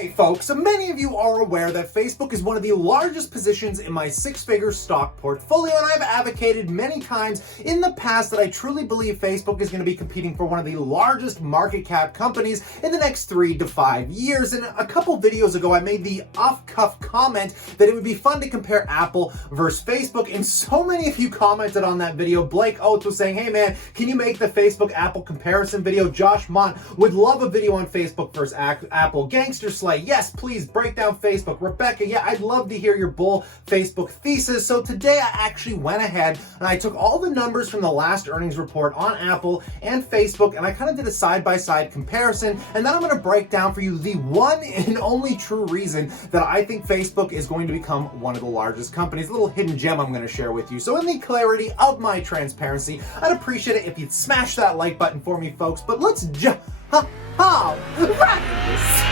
Okay, folks, so many of you are aware that Facebook is one of the largest positions in my six-figure stock portfolio, and I've advocated many times in the past that I truly believe Facebook is going to be competing for one of the largest market cap companies in the next 3 to 5 years. And a couple videos ago, I made the off-cuff comment that it would be fun to compare Apple versus Facebook, and so many of you commented on that video. Blake Oates was saying, hey man, can you make the Facebook-Apple comparison video? Josh Mont would love a video on Facebook versus Apple. Gangster Slay, yes, please break down Facebook. Rebecca, yeah, I'd love to hear your bull Facebook thesis. So today I actually went ahead and I took all the numbers from the last earnings report on Apple and Facebook, and I kind of did a side-by-side comparison, and then I'm going to break down for you the one and only true reason that I think Facebook is going to become one of the largest companies. A little hidden gem I'm going to share with you. So in the clarity of my transparency, I'd appreciate it if you'd smash that like button for me, folks. But let's practice.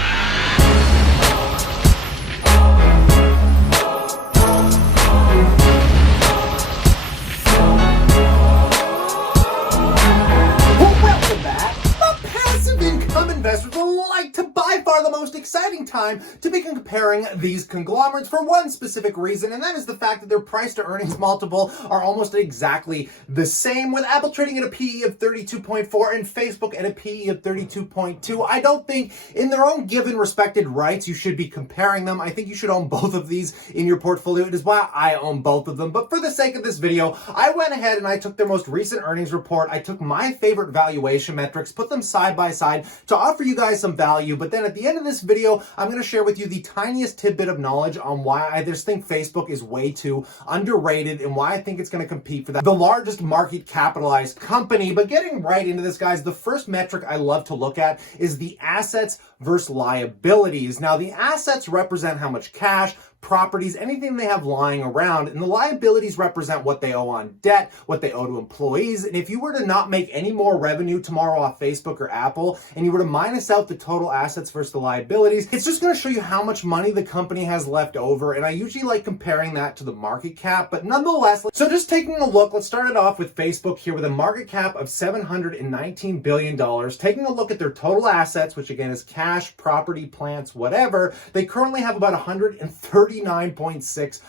Investors will like to by far the most exciting time to be comparing these conglomerates for one specific reason, and that is the fact that their price to earnings multiple are almost exactly the same, with Apple trading at a PE of 32.4 and Facebook at a PE of 32.2. I don't think in their own given respected rights you should be comparing them. I think you should own both of these in your portfolio. It is why I own both of them. But for the sake of this video, I went ahead and I took their most recent earnings report. I took my favorite valuation metrics, put them side by side to offer you guys some value. But then at the end of this video, I'm going to share with you the tiniest tidbit of knowledge on why I just think Facebook is way too underrated and why I think it's going to compete for the largest market capitalized company. But getting right into this, guys, the first metric I love to look at is the assets versus liabilities. Now, the assets represent how much cash, properties, anything they have lying around, and the liabilities represent what they owe on debt, what they owe to employees. And if you were to not make any more revenue tomorrow off Facebook or Apple, and you were to minus out the total assets versus the liabilities, it's just going to show you how much money the company has left over. And I usually like comparing that to the market cap, but nonetheless, so just taking a look, let's start it off with Facebook here with a market cap of $719 billion. Taking a look at their total assets, which again is cash, property, plants, whatever, they currently have about $139.6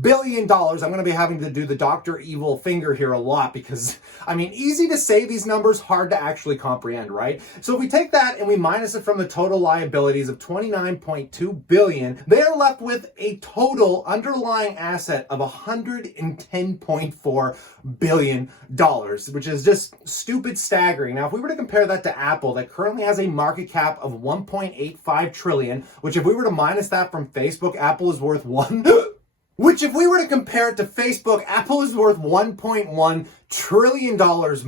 billion. I'm going to be having to do the Dr. Evil finger here a lot because, I mean, easy to say these numbers, hard to actually comprehend, right? So if we take that and we minus it from the total liabilities of $29.2 billion, they are left with a total underlying asset of $110.4 billion, which is just stupid staggering. Now, if we were to compare that to Apple, that currently has a market cap of $1.85 trillion, which if we were to minus that from Facebook, Apple is worth which if we were to compare it to Facebook, Apple is worth $1.1 trillion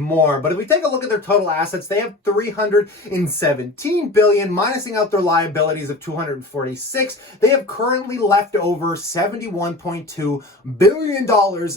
more. But if we take a look at their total assets, they have $317 billion, minusing out their liabilities of $246. They have currently left over $71.2 billion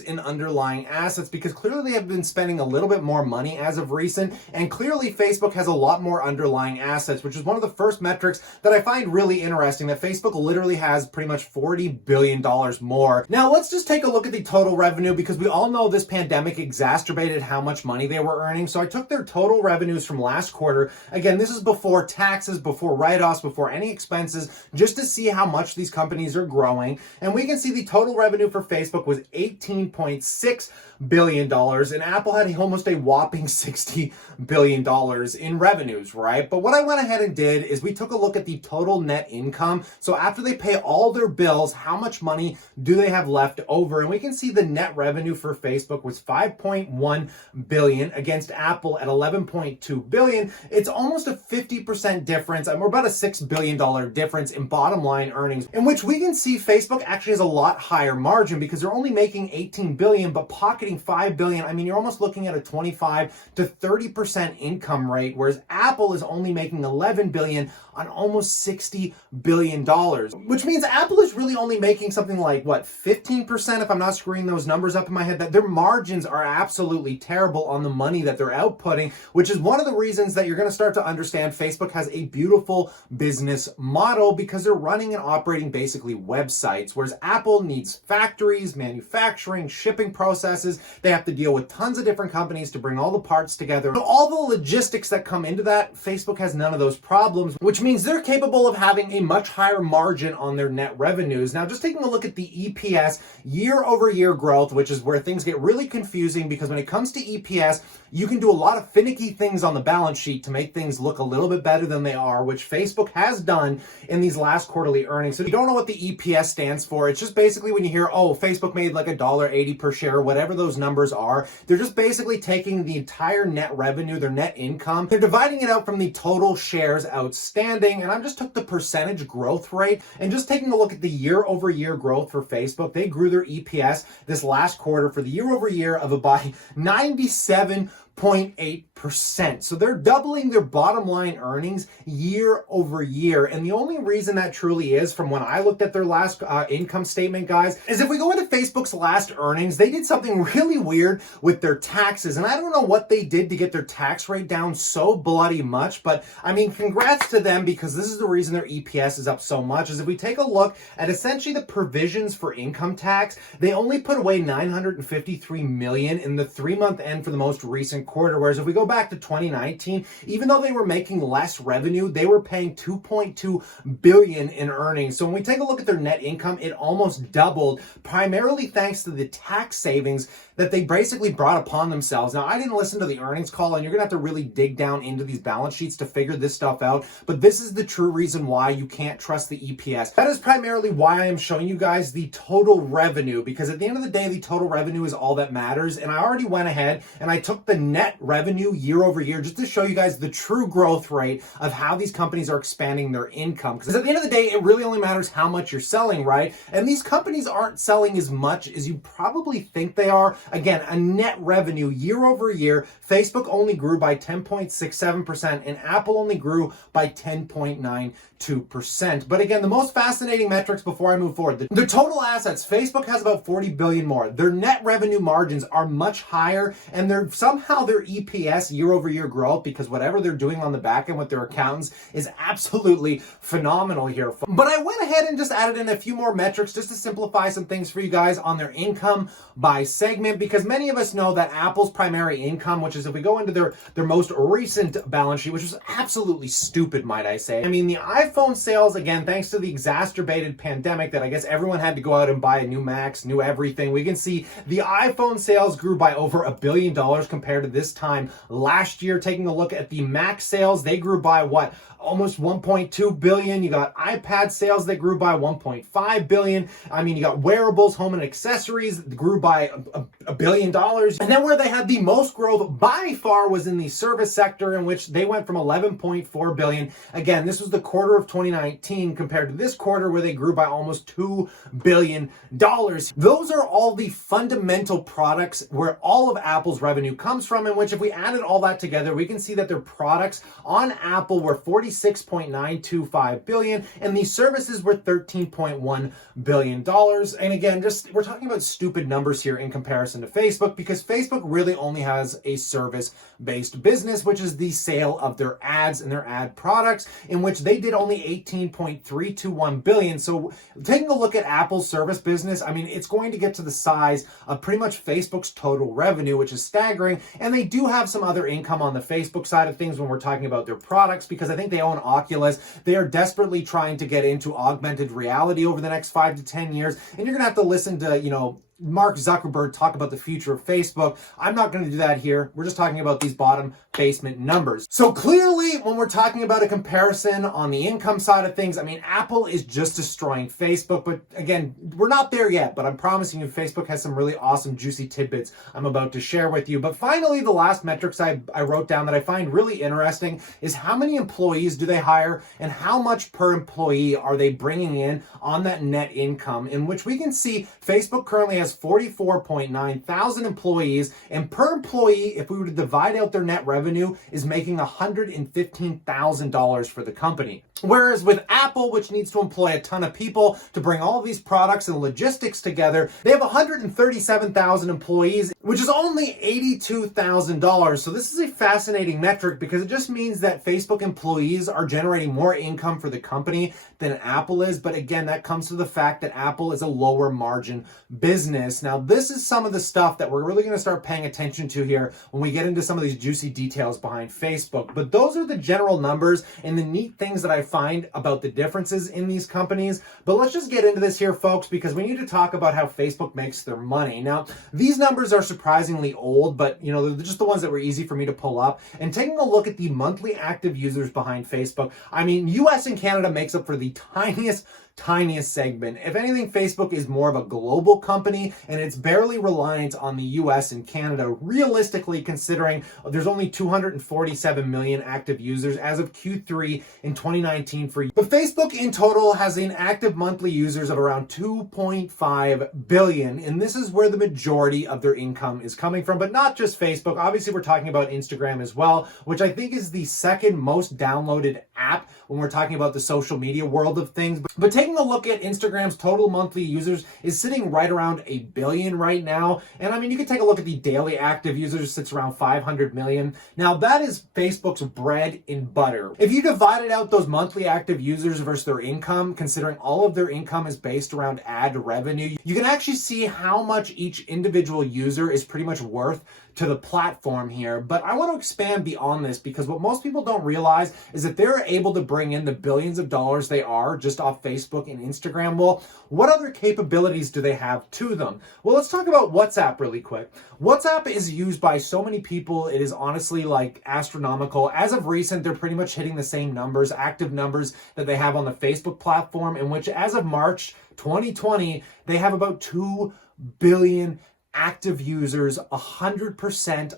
in underlying assets because clearly they have been spending a little bit more money as of recent, and clearly Facebook has a lot more underlying assets, which is one of the first metrics that I find really interesting, that Facebook literally has pretty much $40 billion more. Now let's just take a look at the total revenue, because we all know this pandemic exacerbated how much money they were earning. So I took their total revenues from last quarter. Again, this is before taxes, before write-offs, before any expenses, just to see how much these companies are growing. And we can see the total revenue for Facebook was $18.6 billion, and Apple had almost a whopping $60 billion in revenues, right? But what I went ahead and did is we took a look at the total net income. So after they pay all their bills, how much money do they have left over? And we can see the net revenue for Facebook was $5.1 billion against Apple at $11.2 billion. It's almost a 50% difference, and we're about a $6 billion difference in bottom line earnings, in which we can see Facebook actually has a lot higher margin because they're only making $18 billion, but pocketing $5 billion. I mean, you're almost looking at a 25 to 30% income rate, whereas Apple is only making $11 billion on almost $60 billion, which means Apple is really only making something like, what, 15%, if I'm not screwing those numbers up in my head, that their margins are absolutely absolutely terrible on the money that they're outputting, which is one of the reasons that you're going to start to understand Facebook has a beautiful business model, because they're running and operating basically websites, whereas Apple needs factories, manufacturing, shipping processes. They have to deal with tons of different companies to bring all the parts together. So all the logistics that come into that, Facebook has none of those problems, which means they're capable of having a much higher margin on their net revenues. Now, just taking a look at the EPS, year-over-year growth, which is where things get really confusing, because when it comes to EPS, you can do a lot of finicky things on the balance sheet to make things look a little bit better than they are, which Facebook has done in these last quarterly earnings. So if you don't know what the EPS stands for, it's just basically when you hear, oh, Facebook made like $1.80 per share, whatever those numbers are, they're just basically taking the entire net revenue, their net income, they're dividing it out from the total shares outstanding, and I just took the percentage growth rate and just taking a look at the year-over-year growth for Facebook. They grew their EPS this last quarter for the year-over-year of about 97.8%. So they're doubling their bottom line earnings year over year. And the only reason that truly is, from when I looked at their last income statement, guys, is if we go into Facebook's last earnings, they did something really weird with their taxes. And I don't know what they did to get their tax rate down so bloody much, but I mean, congrats to them, because this is the reason their EPS is up so much. Is if we take a look at essentially the provisions for income tax, they only put away $953 million in the 3-month end for the most recent quarter. Whereas if we go back to 2019, even though they were making less revenue, they were paying $2.2 billion in earnings. So when we take a look at their net income, it almost doubled, primarily thanks to the tax savings that they basically brought upon themselves. Now, I didn't listen to the earnings call, and you're gonna have to really dig down into these balance sheets to figure this stuff out, but this is the true reason why you can't trust the EPS. That is primarily why I am showing you guys the total revenue, because at the end of the day, the total revenue is all that matters. And I already went ahead and I took the net revenue year over year just to show you guys the true growth rate of how these companies are expanding their income. Because at the end of the day, it really only matters how much you're selling, right? And these companies aren't selling as much as you probably think they are. Again, a net revenue year over year, Facebook only grew by 10.67% and Apple only grew by 10.92%. But again, the most fascinating metrics before I move forward, the total assets, Facebook has about 40 billion more. Their net revenue margins are much higher, and somehow their EPS year over year growth, because whatever they're doing on the back end with their accountants is absolutely phenomenal here. But I went ahead and just added in a few more metrics just to simplify some things for you guys on their income by segment, because many of us know that Apple's primary income, which is if we go into their most recent balance sheet, which was absolutely stupid, might I say. I mean, the iPhone sales, again, thanks to the exacerbated pandemic that I guess everyone had to go out and buy a new Macs, new everything, we can see the iPhone sales grew by over $1 billion compared to this time last year. Taking a look at the Mac sales, they grew by what? Almost 1.2 billion. You got iPad sales that grew by 1.5 billion. I mean, you got wearables, home and accessories grew by $1 billion. And then where they had the most growth by far was in the service sector, in which they went from 11.4 billion. Again, this was the quarter of 2019 compared to this quarter where they grew by almost $2 billion. Those are all the fundamental products where all of Apple's revenue comes from, in which if we added all that together, we can see that their products on Apple were 46.925 billion, and the services were $13.1 billion. And again, we're talking about stupid numbers here in comparison to Facebook, because Facebook really only has a service-based business, which is the sale of their ads and their ad products, in which they did only 18.321 billion. So taking a look at Apple's service business, I mean, it's going to get to the size of pretty much Facebook's total revenue, which is staggering. And they do have some other income on the Facebook side of things when we're talking about their products, because I think they own Oculus. They are desperately trying to get into augmented reality over the next 5 to 10 years. And you're going to have to listen to, Mark Zuckerberg talk about the future of Facebook. I'm not going to do that here. We're just talking about these bottom basement numbers. So clearly, when we're talking about a comparison on the income side of things, I mean, Apple is just destroying Facebook. But again, we're not there yet, but I'm promising you Facebook has some really awesome, juicy tidbits I'm about to share with you. But finally, the last metrics I wrote down that I find really interesting is how many employees do they hire and how much per employee are they bringing in on that net income, in which we can see Facebook currently has 44.9 thousand employees, and per employee, if we were to divide out their net revenue, is making $115,000 for the company. Whereas with Apple, which needs to employ a ton of people to bring all of these products and logistics together, they have 137,000 employees, which is only $82,000. So this is a fascinating metric because it just means that Facebook employees are generating more income for the company than Apple is. But again, that comes to the fact that Apple is a lower margin business. Now, this is some of the stuff that we're really going to start paying attention to here when we get into some of these juicy details behind Facebook. But those are the general numbers and the neat things that I find about the differences in these companies. But let's just get into this here, folks, because we need to talk about how Facebook makes their money. Now, these numbers are surprisingly old, but they're just the ones that were easy for me to pull up. And taking a look at the monthly active users behind Facebook, I mean, US and Canada makes up for the tiniest segment. If anything, Facebook is more of a global company and it's barely reliant on the US and Canada, realistically, considering there's only 247 million active users as of Q3 in 2019 for you. But Facebook in total has an active monthly users of around 2.5 billion, and this is where the majority of their income is coming from. But not just Facebook. Obviously, we're talking about Instagram as well, which I think is the second most downloaded app when we're talking about the social media world of things. But taking a look at Instagram's total monthly users is sitting right around 1 billion right now. And I mean, you can take a look at the daily active users, sits around 500 million. Now that is Facebook's bread and butter. If you divided out those monthly active users versus their income, considering all of their income is based around ad revenue, you can actually see how much each individual user is pretty much worth to the platform here. But I want to expand beyond this because what most people don't realize is that they're able to bring in the billions of dollars they are just off Facebook and Instagram. Well, what other capabilities do they have to them? Well, let's talk about WhatsApp really quick. WhatsApp is used by so many people. It is honestly like astronomical. As of recent, they're pretty much hitting the same numbers, active numbers that they have on the Facebook platform, in which as of March 2020, they have about 2 billion active users, 100%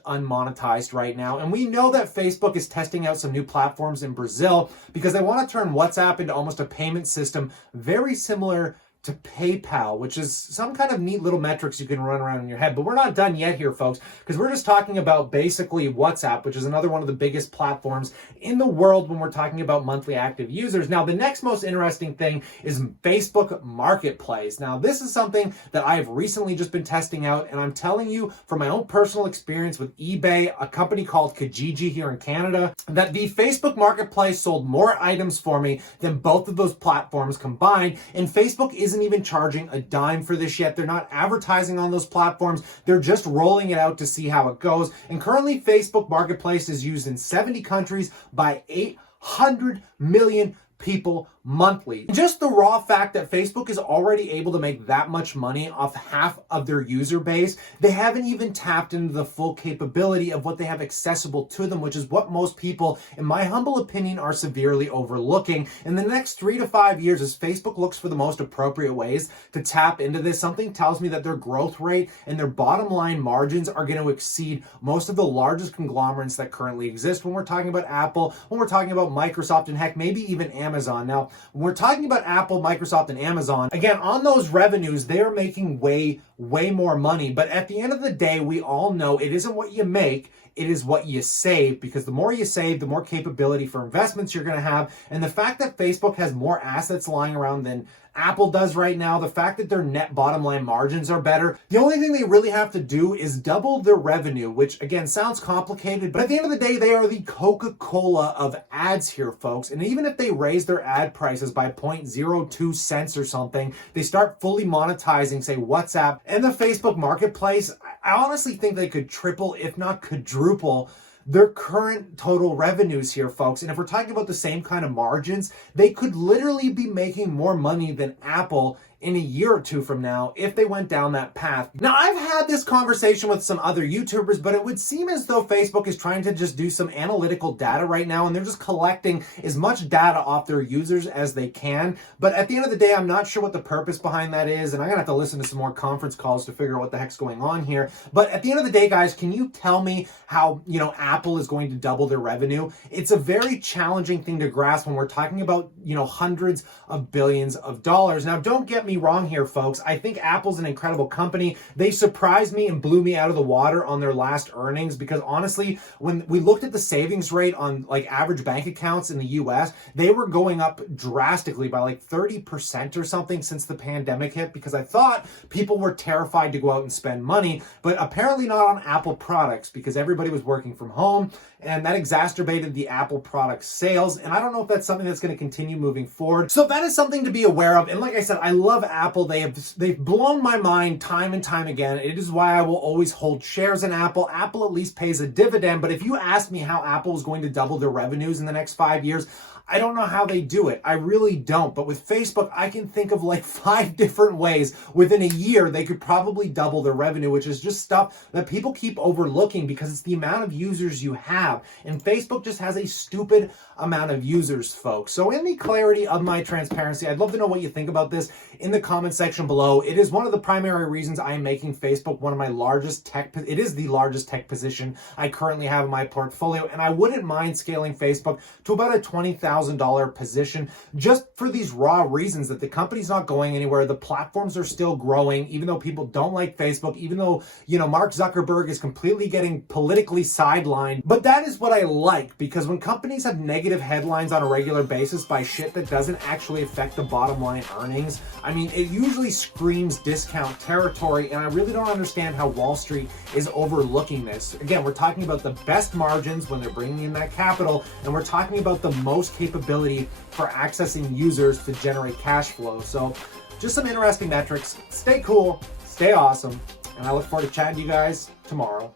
unmonetized right now. And we know that Facebook is testing out some new platforms in Brazil because they want to turn WhatsApp into almost a payment system very similar to PayPal, which is some kind of neat little metrics you can run around in your head. But we're not done yet here, folks, because we're just talking about basically WhatsApp, which is another one of the biggest platforms in the world when we're talking about monthly active users. Now, the next most interesting thing is Facebook Marketplace. Now, this is something that I have recently just been testing out, and I'm telling you from my own personal experience with eBay, a company called Kijiji here in Canada, that the Facebook Marketplace sold more items for me than both of those platforms combined, and Facebook isn't even charging a dime for this yet. They're not advertising on those platforms. They're just rolling it out to see how it goes. And currently, Facebook Marketplace is used in 70 countries by 800 million people monthly. Just the raw fact that Facebook is already able to make that much money off half of their user base, they haven't even tapped into the full capability of what they have accessible to them, which is what most people, in my humble opinion, are severely overlooking. In the next 3 to 5 years, as Facebook looks for the most appropriate ways to tap into this, something tells me that their growth rate and their bottom line margins are going to exceed most of the largest conglomerates that currently exist when we're talking about Apple, when we're talking about Microsoft, and heck, maybe even Amazon. Now, when we're talking about Apple, Microsoft, and Amazon, again, on those revenues, they are making way more money. But at the end of the day, we all know it isn't what you make, it is what you save, because the more you save, the more capability for investments you're going to have. And the fact that Facebook has more assets lying around than Apple does right now, the fact that their net bottom line margins are better, the only thing they really have to do is double their revenue, which again sounds complicated, but at the end of the day, they are the Coca-Cola of ads here, folks. And even if they raise their ad prices by 0.02 cents or something, they start fully monetizing, say, WhatsApp and the Facebook Marketplace, I honestly think they could triple, if not quadruple, their current total revenues here, folks. And if we're talking about the same kind of margins, they could literally be making more money than Apple in a year or two from now if they went down that path. Now, I've had this conversation with some other YouTubers, but it would seem as though Facebook is trying to just do some analytical data right now, and they're just collecting as much data off their users as they can. But at the end of the day, I'm not sure what the purpose behind that is, and I'm gonna have to listen to some more conference calls to figure out what the heck's going on here. But at the end of the day, guys, can you tell me how, Apple is going to double their revenue? It's a very challenging thing to grasp when we're talking about, hundreds of billions of dollars. Now, don't get me me wrong here, folks. I think Apple's an incredible company. They surprised me and blew me out of the water on their last earnings because honestly, when we looked at the savings rate on like average bank accounts in the US, they were going up drastically by like 30% or something since the pandemic hit because I thought people were terrified to go out and spend money, but apparently not on Apple products because everybody was working from home and that exacerbated the Apple product sales. And I don't know if that's something that's going to continue moving forward. So that is something to be aware of. And like I said, I love Apple. They've blown my mind time and time again. It is why I will always hold shares in Apple. Apple at least pays a dividend. But if you ask me how Apple is going to double their revenues in the next 5 years, I don't know how they do it. I really don't. But with Facebook, I can think of like 5 different ways within a year they could probably double their revenue, which is just stuff that people keep overlooking because it's the amount of users you have. And Facebook just has a stupid amount of users, folks. So in the clarity of my transparency, I'd love to know what you think about this in the comment section below. It is one of the primary reasons I am making Facebook one of my largest it is the largest tech position I currently have in my portfolio. And I wouldn't mind scaling Facebook to about a $20,000 position just for these raw reasons that the company's not going anywhere. The platforms are still growing, even though people don't like Facebook, even though, Mark Zuckerberg is completely getting politically sidelined. But that is what I like, because when companies have negative headlines on a regular basis by shit that doesn't actually affect the bottom line earnings, I mean, it usually screams discount territory, and I really don't understand how Wall Street is overlooking this. Again, we're talking about the best margins when they're bringing in that capital, and we're talking about the most capability for accessing users to generate cash flow. So just some interesting metrics. Stay cool, stay awesome, and I look forward to chatting to you guys tomorrow.